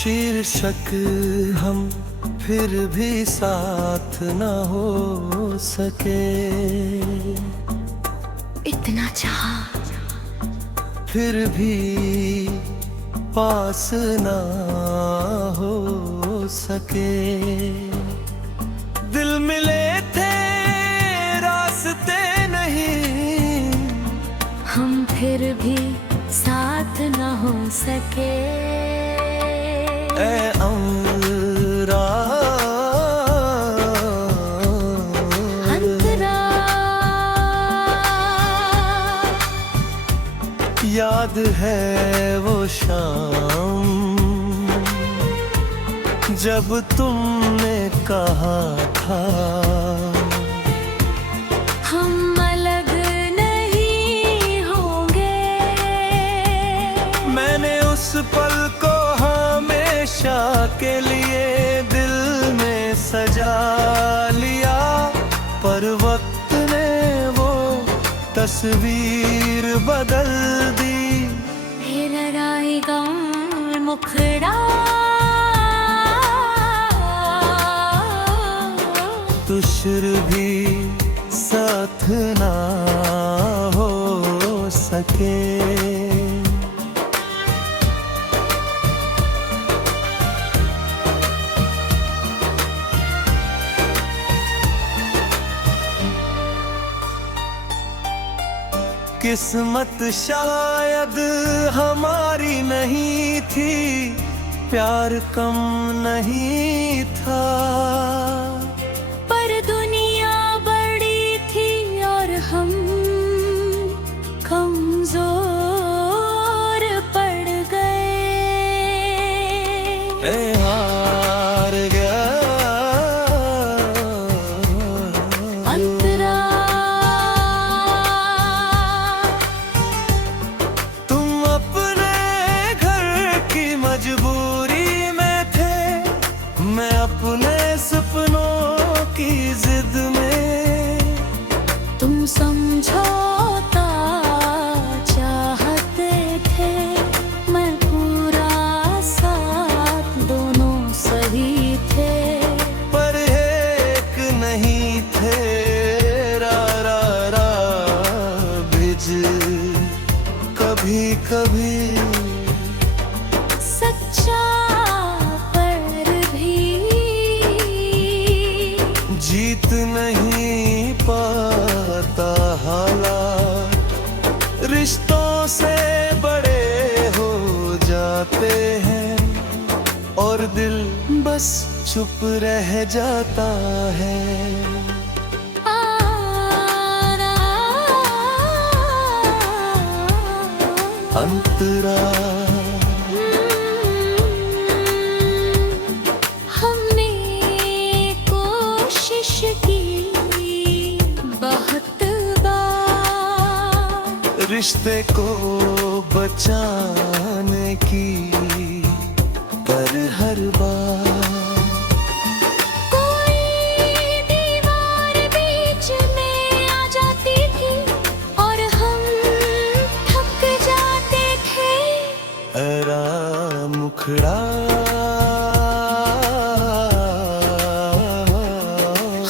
शीर्षक हम फिर भी साथ न हो सके, इतना चाहा फिर भी पास ना हो सके। दिल मिले थे रास्ते नहीं, हम फिर भी साथ न हो सके। ऐ अमरा अंतरा याद है वो शाम जब तुमने कहा था हम अलग नहीं होंगे। मैंने उस पल को हमेशा के लिए दिल में सजा लिया, पर वक्त ने वो तस्वीर बदल दी। फिर आएगा मुखड़ा तुझर भी साथ ना हो सके। किस्मत शायद हमारी नहीं थी, प्यार कम नहीं था, पर दुनिया बड़ी थी और हम कमजोर पड़ गए। ए हार गया अंतरा तुम अपने घर की मजबूरी में थे, मैं अपने सपनों की जिद में। तुम समझौता चाहते थे, मैं पूरा साथ, दोनों सही थे, पर एक नहीं थे। रा भिज कभी कभी सच्चा पर भी जीत नहीं पाता हालात, रिश्तों से बड़े हो जाते हैं और दिल बस चुप रह जाता है। अंतरा हमने कोशिश की बहुत बार, रिश्ते को बचाने की, पर हर बार कोई दीवार बीच में आ जाती थी और हम थक जाते थे। अरा मुखड़ा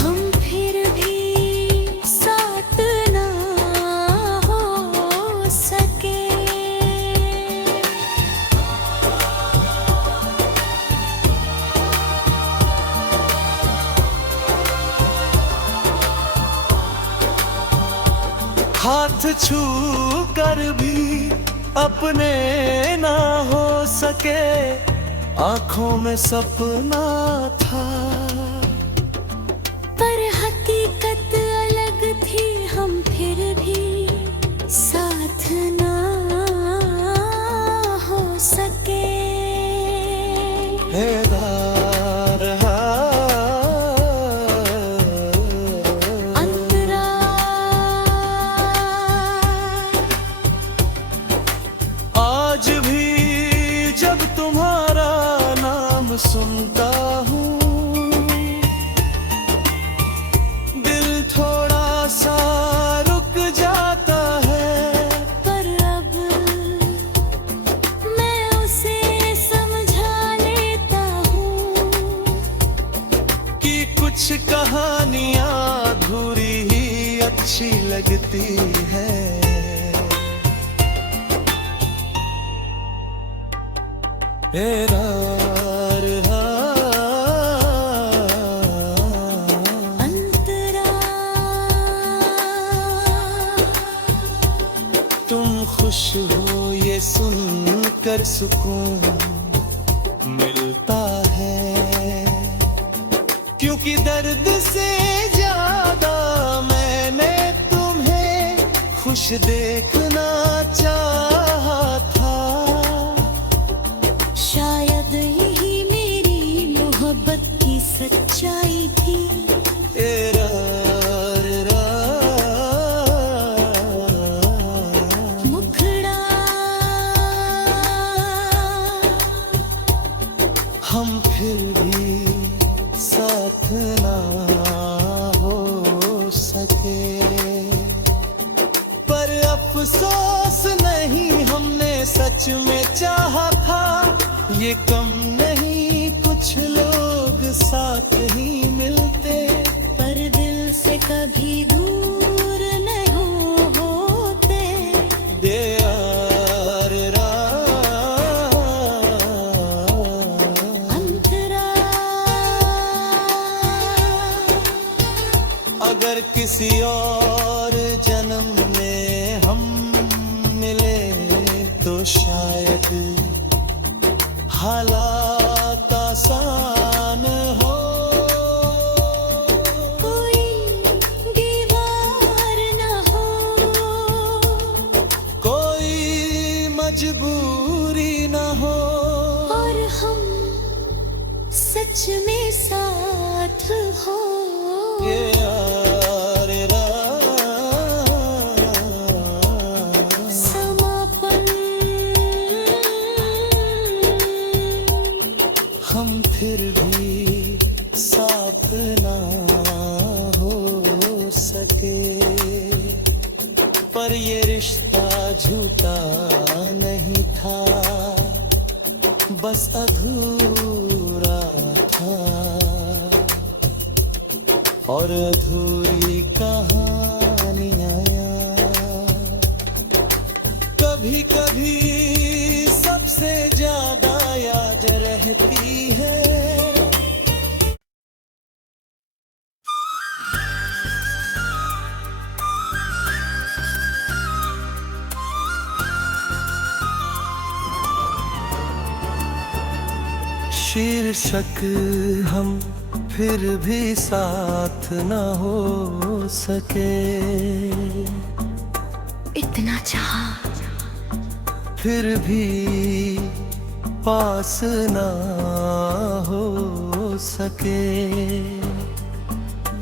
हम फिर भी साथ ना हो सके। हाथ छू कर भी अपने ना हो सके, आंखों में सपना था, पर हकीकत अलग थी, हम फिर भी साथ ना हो सके। हेदार अंतरा आज भी जब तुम्हारा नाम सुनता हूँ, कुछ कहानियां अधूरी ही अच्छी लगती है। अंतरा तुम खुश हो ये सुनकर सुकून मिलता है, क्योंकि दर्द से ज्यादा मैंने तुम्हें खुश देखना चाहा था। शायद यही मेरी मोहब्बत की सच्चाई थी। मुखड़ा हम फिर भी साथ ना हो सके, पर अफसोस नहीं, हमने सच में चाहा था। ये कम नहीं, कुछ लोग साथ ही मिलते, पर दिल से कभी दूर नहीं होते। अंतरा अगर किसी और जन्म में हम मिले तो शायद हालात आसान हो। कोई दीवार न हो, कोई मजबूरी न हो, और हम सच में साथ हो। समापन हम फिर भी साथ ना हो सके, पर ये रिश्ता झूठा नहीं था, बस अधूरा था। और अधूरी कहानियाँ कभी कभी सबसे ज्यादा याद रहती है। शीर्षक हम फिर भी साथ न हो सके, इतना चाहा फिर भी पास ना हो सके।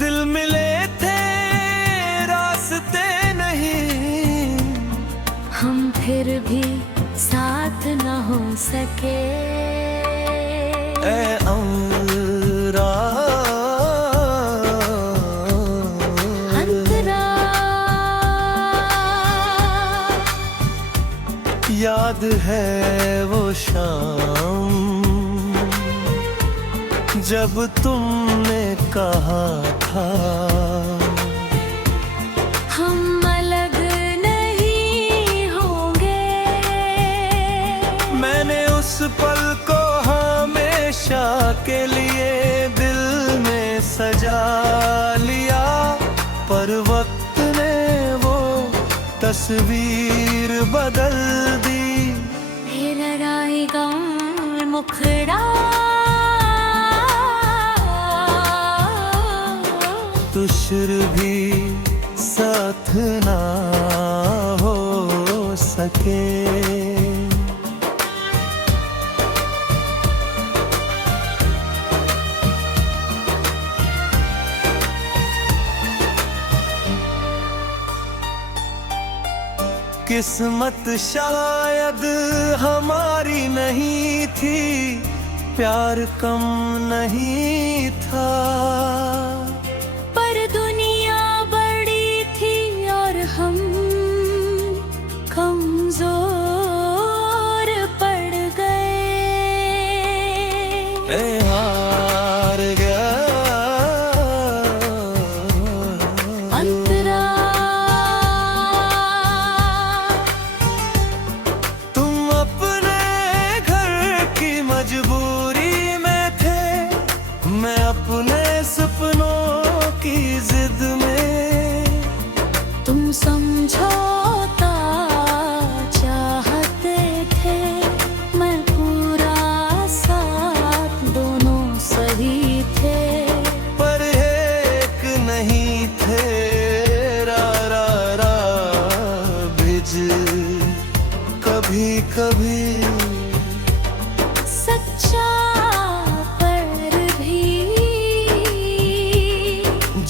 दिल मिले थे रास्ते नहीं, हम फिर भी साथ न हो सके। ऐ अमरा अंतरा याद है वो शाम जब तुमने कहा था हम अलग नहीं होंगे। मैंने उस पल को हमेशा के लिए दिल में सजा लिया, पर वक्त ने वो तस्वीर बदल दी। फिर आएगा मुखड़ा तुझर भी साथ ना हो सके। किस्मत शायद हमारी नहीं थी, प्यार कम नहीं था, पर दुनिया बड़ी थी और हम कमजोर पड़ गए। हार गया मैं अपने सपनों की जिद में, तुम समझौता चाहते थे, मैं पूरा साथ, दोनों सही थे। पर एक नहीं थे, रा भिज कभी कभी सच्चा पर भी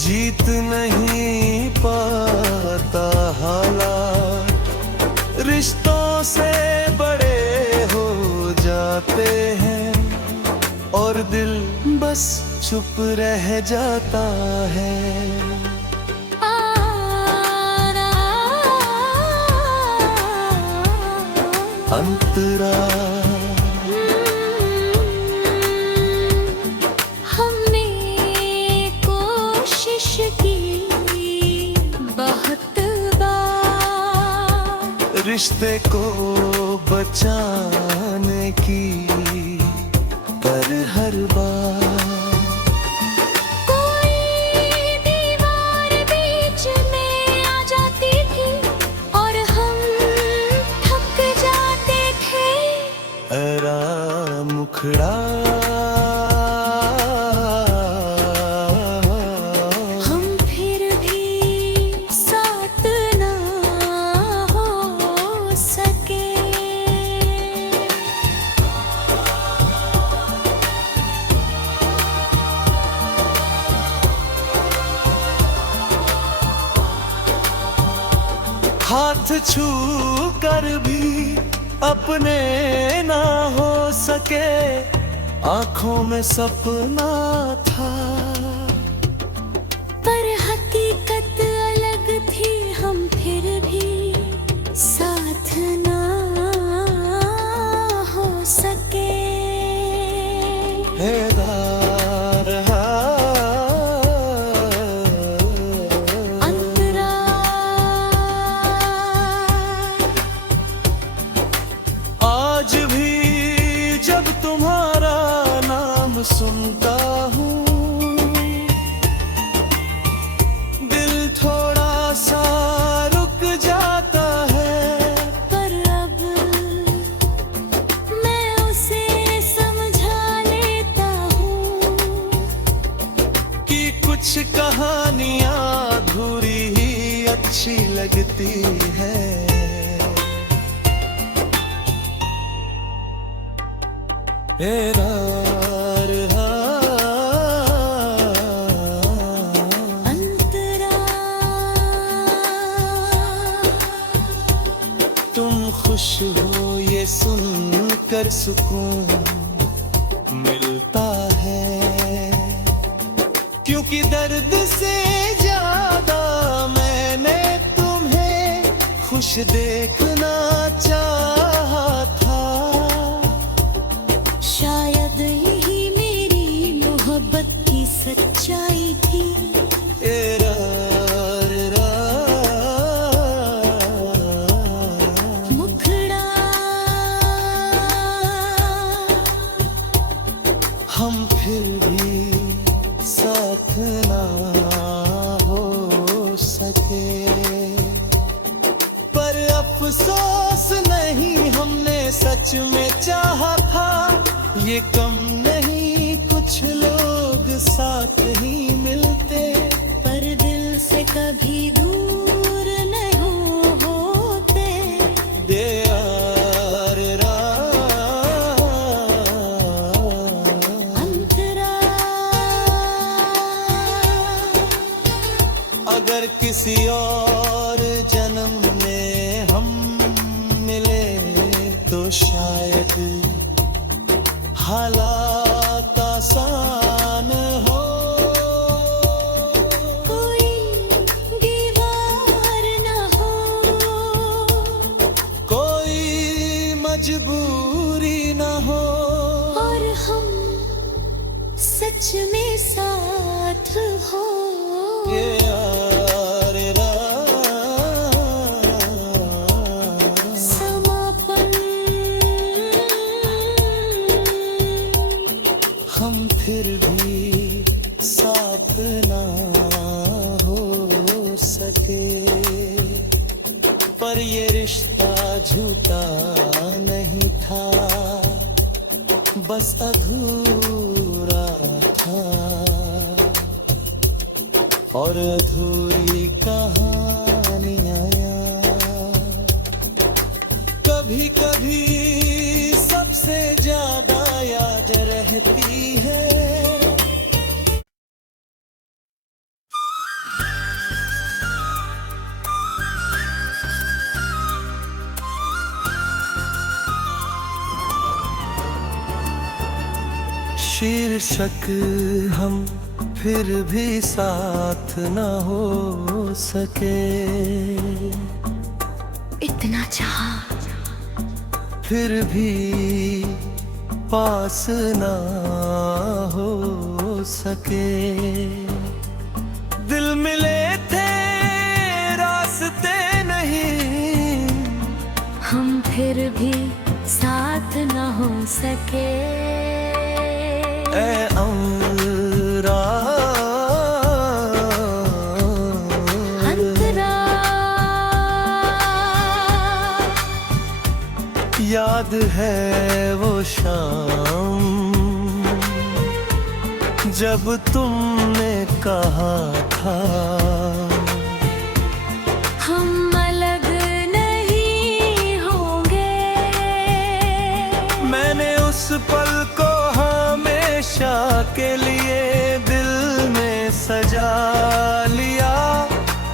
जीत नहीं पाता हालात, रिश्तों से बड़े हो जाते हैं और दिल बस चुप रह जाता है। अंतरा हमने कोशिश की बहुत बार, रिश्ते को बचाने की, पर हर बार कोई दीवार बीच में आ जाती थी और हम थक जाते थे। अरा मुखड़ा हम फिर भी साथ ना हो सके। हाथ छू कर भी अपने ना हो सके, आंखों में सपना था पर हकीकत अलग थी, हम फिर भी साथ ना हो सके। अंतरा आज भी जब तुम्हारा नाम सुनता हूँ, दिल थोड़ा सा रुक जाता है। पर अब मैं उसे समझा लेता हूँ कि कुछ कहानियाँ अधूरी ही अच्छी लगती है। अंतरा तुम खुश हो ये सुनकर सुकून मिलता है, क्योंकि दर्द से ज्यादा मैंने तुम्हें खुश देखना चाहा था। शायद यही मेरी मोहब्बत की सच्चाई थी। मुखड़ा हम फिर भी साथ ना हो सके, पर अफसोस नहीं, हमने सच में चाहा था। ये कम नहीं, कुछ लोग साथ ही मिलते, पर दिल से कभी दूर नहीं होते। अंतरा अगर किसी और जन्म में हम मिले तो शायद हालात आसान हो। कोई दीवार ना हो, कोई मजबूरी ना हो, और हम सच में साथ हो। ये समापन हम फिर भी साथ ना हो सके। पर ये रिश्ता झूठा नहीं था, बस अधूरा था। और अधूरी कहानियाँ कभी कभी सबसे ज्यादा याद रहती है। शीर्षक हम फिर भी साथ न हो सके। इतना चाहा फिर भी पास ना हो सके। दिल मिले थे रास्ते नहीं, हम फिर भी साथ न हो सके। ऐ अमरा अंतरा याद है वो शाम जब तुमने कहा था हम अलग नहीं होंगे। मैंने उस पल को हमेशा के लिए दिल में सजा लिया।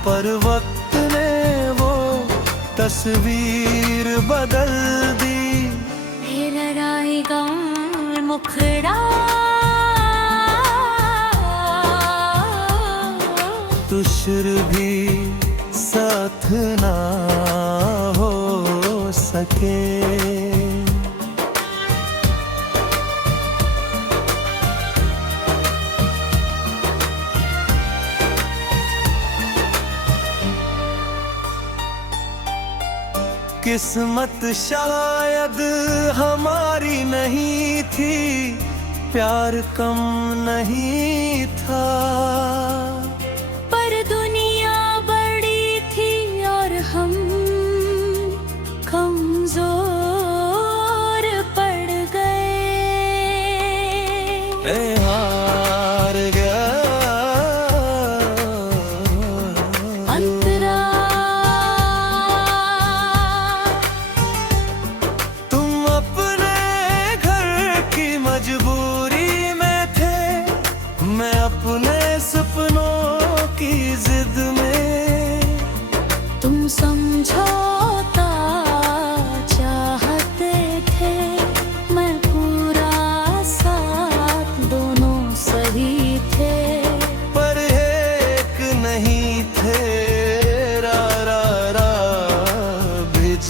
पर वक्त ने वो तस्वीर बदल दी। फिर आएगा मुखड़ा तुझर भी साथ ना हो सके। किस्मत शायद हमारी नहीं थी, प्यार कम नहीं था। पर दुनिया बड़ी थी और हम कमजोर पड़ गए। मैं हार गया अंतरा तुम अपने घर की मजबूरी में थे, मैं अपने सपनों की जिद में। तुम समझौता चाहते थे, मैं पूरा साथ, दोनों सही थे। पर एक नहीं थे रा भिज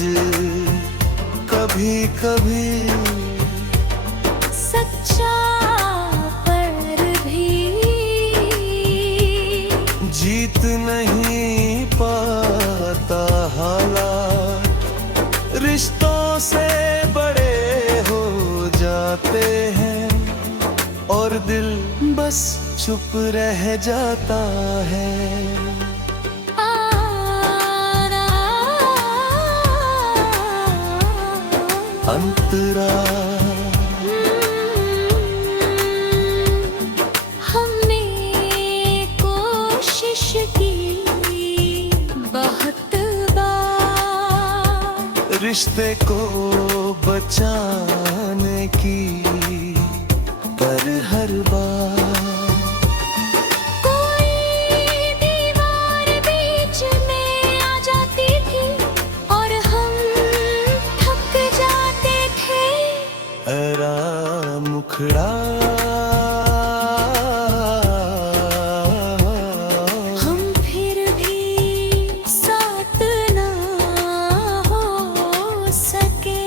कभी कभी सच्चा पर भी जीत नहीं पाता हालात। रिश्तों से बड़े हो जाते हैं और दिल बस चुप रह जाता है। अंतरा हमने कोशिश की बहुत बार, रिश्ते को बचाने की, पर हर बार कोई दीवार बीच में आ जाती थी और हम थक जाते थे। अरा मुखड़ा हम फिर भी साथ ना हो सके।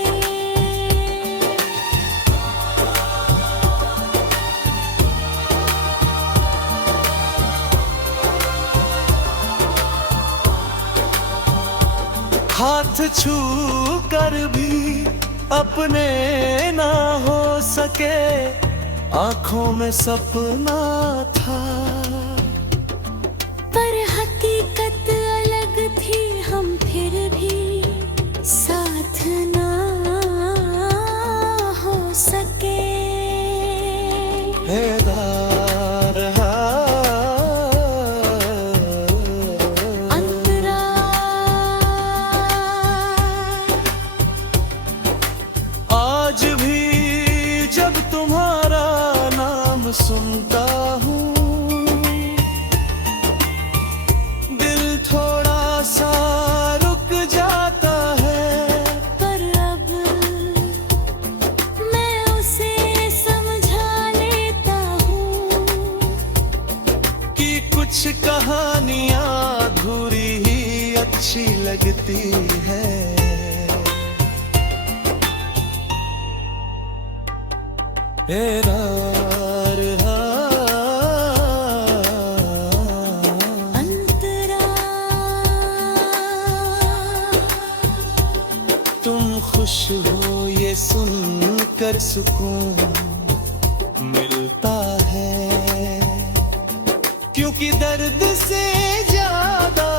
हाथ छू कर भी अपने ना हो सके। आंखों में सपना था, पर हकीकत अलग थी, हम फिर भी साथ ना हो सके। अंतरा आज भी जब तुम्हारा नाम सुनता हूँ, दिल थोड़ा सा रुक जाता है। पर अब मैं उसे समझा लेता हूँ कि कुछ कहानियाँ अधूरी ही अच्छी लगती है। अंतरा तुम खुश हो ये सुनकर सुकून मिलता है, क्योंकि दर्द से ज्यादा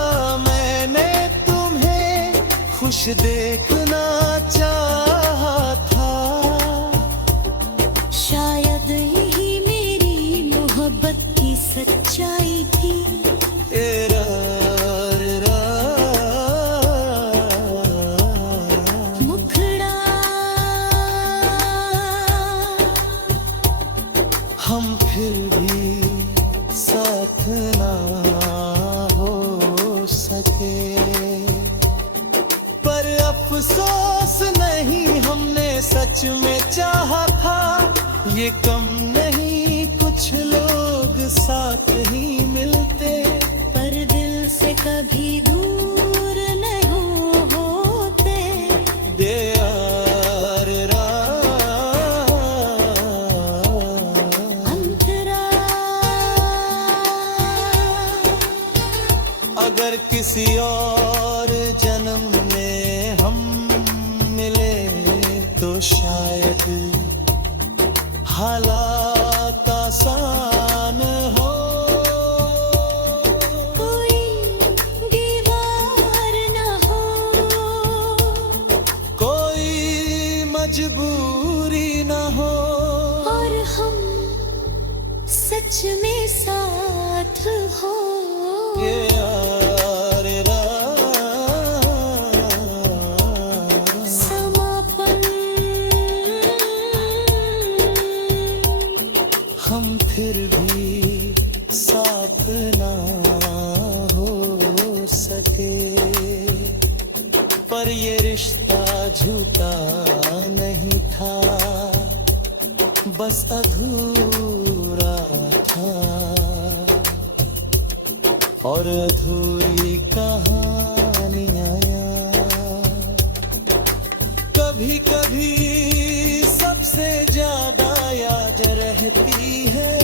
मैंने तुम्हें खुश देखना चाहा था। शायद यही मेरी मोहब्बत की सच्चाई थी। मुखड़ा हम फिर भी साथ ना हो सके, पर अफसोस नहीं, हमने सच में चाहा था। ये कम नहीं, कुछ लोग साथ ही मिलते, पर दिल से कभी दूर नहीं होते। अंतरा अगर किसी और जन्म में हम मिले तो शायद हालात आसान हो। कोई दीवार न हो, कोई मजबूरी न हो, और हम सच में साथ हो। समापन हम फिर भी साथ ना हो सके, पर ये रिश्ता झूठा नहीं था, बस अधूरा था, और अधूरी कहानियाँ कभी कभी सबसे ज्यादा याद रहती है।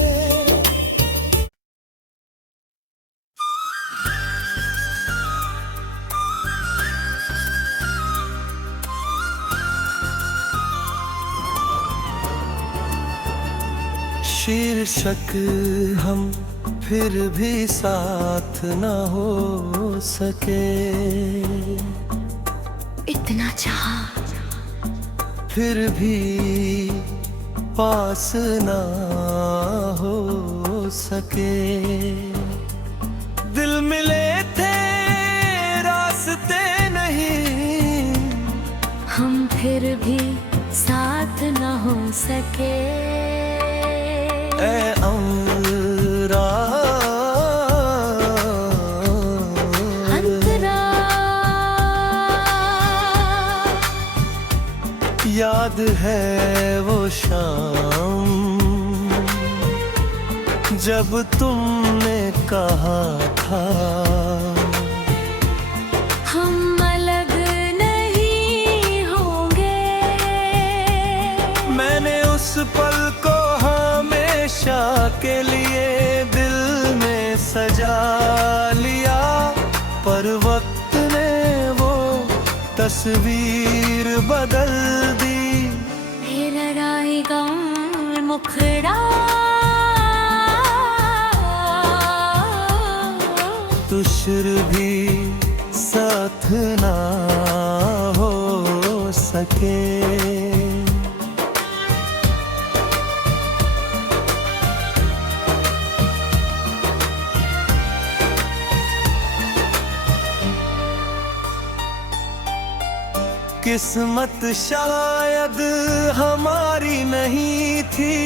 शीर्षक हम फिर भी साथ न हो सके, इतना चाहा फिर भी पास ना हो सके। दिल मिले थे रास्ते नहीं, हम फिर भी साथ न हो सके। ऐ अमरा अंतरा याद है वो शाम जब तुमने कहा था हम अलग नहीं होंगे। मैंने उस पल को हमेशा के लिए दिल में सजा लिया, पर वक्त ने वो तस्वीर बदल दी। फिर आएगा मुखड़ा। तो शुरू भी साथ ना हो सके। किस्मत शायद हमारी नहीं थी,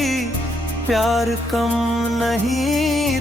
प्यार कम नहीं